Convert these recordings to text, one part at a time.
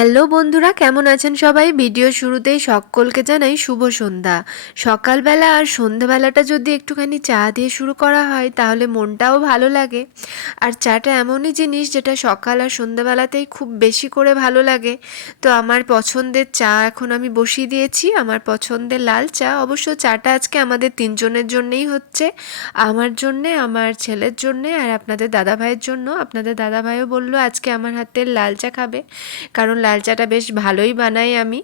Hello বন্ধুরা, কেমন আছেন সবাই? ভিডিও শুরুতেই সকলকে জানাই শুভ সন্ধ্যা। সকালবেলা আর সন্ধ্যাবেলাটা যদি একটুখানি চা দিয়ে শুরু করা হয়, তাহলে মনটাও ভালো লাগে। আর চাটা এমনই জিনিস যেটা সকাল আর সন্ধ্যাবেলাতেই খুব বেশি করে ভালো লাগে। তো আমার পছন্দের চা এখন আমি বসিয়ে দিয়েছি। আমার পছন্দের লাল চা। অবশ্য চাটা আজকে আমাদের তিনজনের জন্যেই হচ্ছে। আমার জন্যে, আমার ছেলের জন্যে আর আপনাদের দাদা ভাইয়ের জন্য। আপনাদের দাদাভাইও বলল, আজকে আমার হাতের লাল চা খাবে। কারণ লাল চাটা বেশ ভালোই বানাই আমি।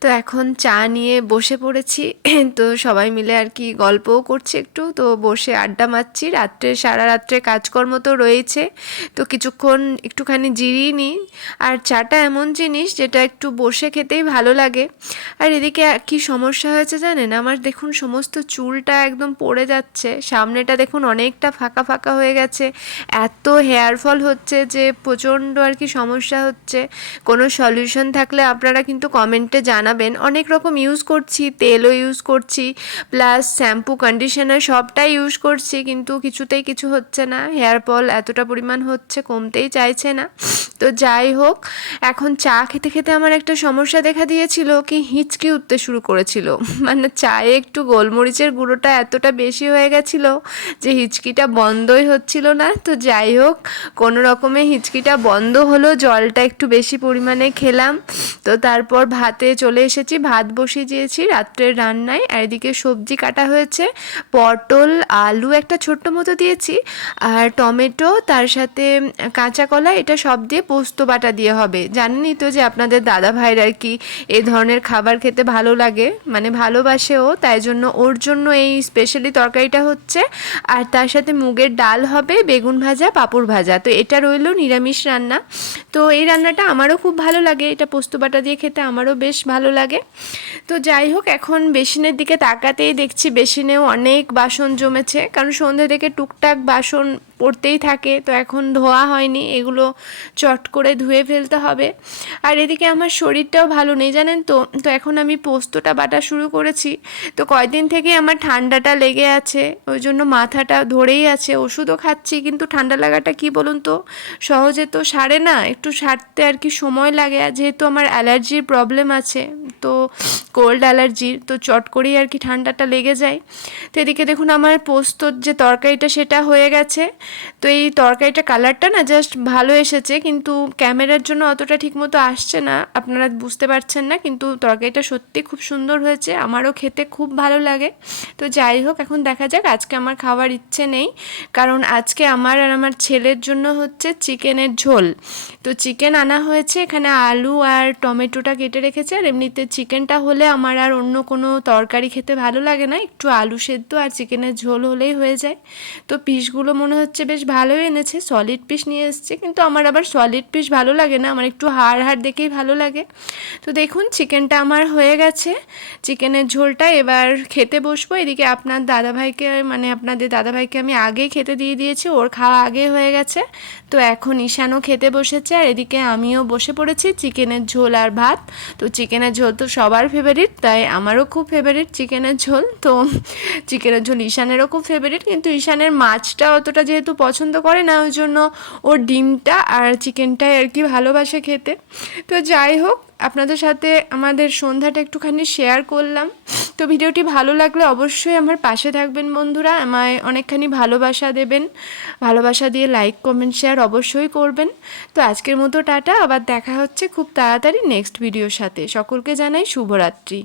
তো এখন চা নিয়ে বসে পড়েছি। তো সবাই মিলে আর কি গল্পও করছি একটু। তো বসে আড্ডা মারছি। রাত্রে, সারা রাত্রে কাজকর্ম তো রয়েছে। তো কিছুক্ষণ একটুখানি জিরিয়ে নিই। আর চাটা এমন জিনিস যেটা একটু বসে খেতেই ভালো লাগে। আর এদিকে কি সমস্যা হয়েছে জানেন? আমার দেখুন সমস্ত চুলটা একদম পড়ে যাচ্ছে। সামনেটা দেখুন অনেকটা ফাঁকা ফাঁকা হয়ে গেছে। এত হেয়ার ফল হচ্ছে যে প্রচণ্ড আর কি সমস্যা হচ্ছে। কোনো সলিউশন থাকলে আপনারা কিন্তু কমেন্টে জানাবেন। অনেক রকম ইউজ করছি, তেলও ইউজ করছি প্লাস শ্যাম্পু কন্ডিশনার সবটাই ইউজ করছি, কিন্তু কিছুতেই কিছু হচ্ছে না। হেয়ার ফল এতটা পরিমাণ হচ্ছে, কমতেই চাইছে না। তো যাই হোক, এখন চা খেতে খেতে আমার একটা সমস্যা দেখা দিয়েছিল, কি হিচকি উঠতে শুরু করেছিল। মানে চায়ে একটু গোলমরিচের গুঁড়োটা এতটা বেশি হয়ে গেছিল যে হিচকিটা বন্ধই হচ্ছিল না। তো যাই হোক, কোনো রকমে হিচকিটা বন্ধ হলো, জলটা একটু বেশি পরিমাণে খেলাম। তো তারপর ভাতে চলে এসেছি। ভাত বসিয়ে দিয়েছি রাত্রের রান্নায়। আর এদিকে সবজি কাটা হয়েছে। পটল, আলু একটা ছোট্ট মতো দিয়েছি। আর টমেটো, তার সাথে কাঁচা কলা, এটা সব দিয়ে পোস্ত বাটা দিয়ে হবে। জানেনই তো যে আপনাদের দাদা ভাইয়ের আর কি এ ধরনের খাবার খেতে ভালো লাগে। মানে ভালোবাসেও, তাই জন্য ওর জন্য এই স্পেশালি তরকারিটা হচ্ছে। আর তার সাথে মুগের ডাল হবে, বেগুন ভাজা, পাঁপড় ভাজা। তো এটা রইল নিরামিষ রান্না। তো এই রান্নাটা আমারও খুব ভালো লাগে, এটা পোস্ত বাটা দিয়ে খেতে আমারও বেশ ভালো লাগে। তো যাই হোক, এখন বেসিনের দিকে তাকাতেই দেখছি বেসিনেও অনেক বাসন জমেছে, কারণ সন্ধ্যে থেকে টুকটাক বাসন পড়তেই থাকে, তো এখন ধোয়া হয়নি, এগুলো চট করে ধুয়ে ফেলতে হবে। আর এদিকে আমার শরীরটাও ভালো নেই, জানেন তো? তো এখন আমি পোস্তটা বাটা শুরু করেছি। তো কয়দিন থেকে আমার ঠান্ডাটা লেগে আছে, ওই জন্য মাথাটা ধরেই আছে, ওষুধও খাচ্ছি, কিন্তু ঠান্ডা লাগাটা কি বলুন তো? সহজে তো সারে না, একটু সারতে আর কি সময় লাগে যেহেতু আমার অ্যালার্জির প্রবলেম আছে, তো কোল্ড অ্যালার্জির, তো চট করেই আর কি ঠান্ডাটা লেগে যায়। তো এদিকে দেখুন, আমার পোস্তর যে তরকারিটা, সেটা হয়ে গেছে। তো এই তরকারিটা কালারটা না জাস্ট ভালো এসেছে, কিন্তু ক্যামেরার জন্য অতটা ঠিকমতো আসছে না। আপনারা বুঝতে পারছেন না, কিন্তু তরকারিটা সত্যি খুব সুন্দর হয়েছে, আমারও খেতে খুব ভালো লাগে। তো যাই হোক, এখন দেখা যাক, আজকে আমার খাওয়ার ইচ্ছে নেই, কারণ আজকে আমার আর আমার ছেলের জন্য হচ্ছে চিকেনের ঝোল। তো চিকেন আনা হয়েছে, এখানে আলু আর টমেটোটা কেটে রেখেছে, আর এমনিতে চিকেনটা হলে আমার আর অন্য কোনো তরকারি খেতে ভালো লাগে না, একটু আলু সেদ্ধ আর চিকেনের ঝোল হলেই হয়ে যায়। তো পিসগুলো মনে হচ্ছে বেশ ভালোই এনেছে সলিড পিস নিয়ে এসছে, কিন্তু আমার আবার সলিড পিস ভালো লাগে না, আমার একটু হাড় হাড় দেখেই ভালো লাগে। তো দেখুন চিকেনটা আমার হয়ে গেছে চিকেনের ঝোলটা এবার খেতে বসবো, এদিকে আপনার দাদাভাইকে মানে আপনাদের দাদাভাইকে আমি আগেই খেতে দিয়ে দিয়েছি, ওর খাওয়া আগে হয়ে গেছে, তো এখন ঈশানও খেতে বসেছে, আর এদিকে আমিও বসে পড়েছি চিকেনের ঝোল আর ভাত। তো চিকেনের ঝোল তো সবার ফেভারিট তাই আমারও খুব ফেভারিট চিকেনের ঝোল, তো চিকেনের ঝোল ঈশানেরও খুব ফেভারিট কিন্তু ঈশানের মাছটা অতটা যেহেতু পছন্দ করে না, ওই জন্য ওর ডিমটা আর চিকেনটাই আর কি ভালোবাসে খেতে। তো যাই হোক, আপনাদের সাথে আমাদের সন্ধ্যাটা একটুখানি শেয়ার করলাম। তো ভিডিওটি ভালো লাগলে অবশ্যই আমার পাশে থাকবেন বন্ধুরা, আমায় অনেকখানি ভালোবাসা দেবেন। ভালোবাসা দিয়ে লাইক কমেন্ট শেয়ার অবশ্যই করবেন। তো আজকের মতো টাটা, আবার দেখা হচ্ছে খুব তাড়াতাড়ি নেক্সট ভিডিওর সাথে। সকলকে জানাই শুভরাত্রি।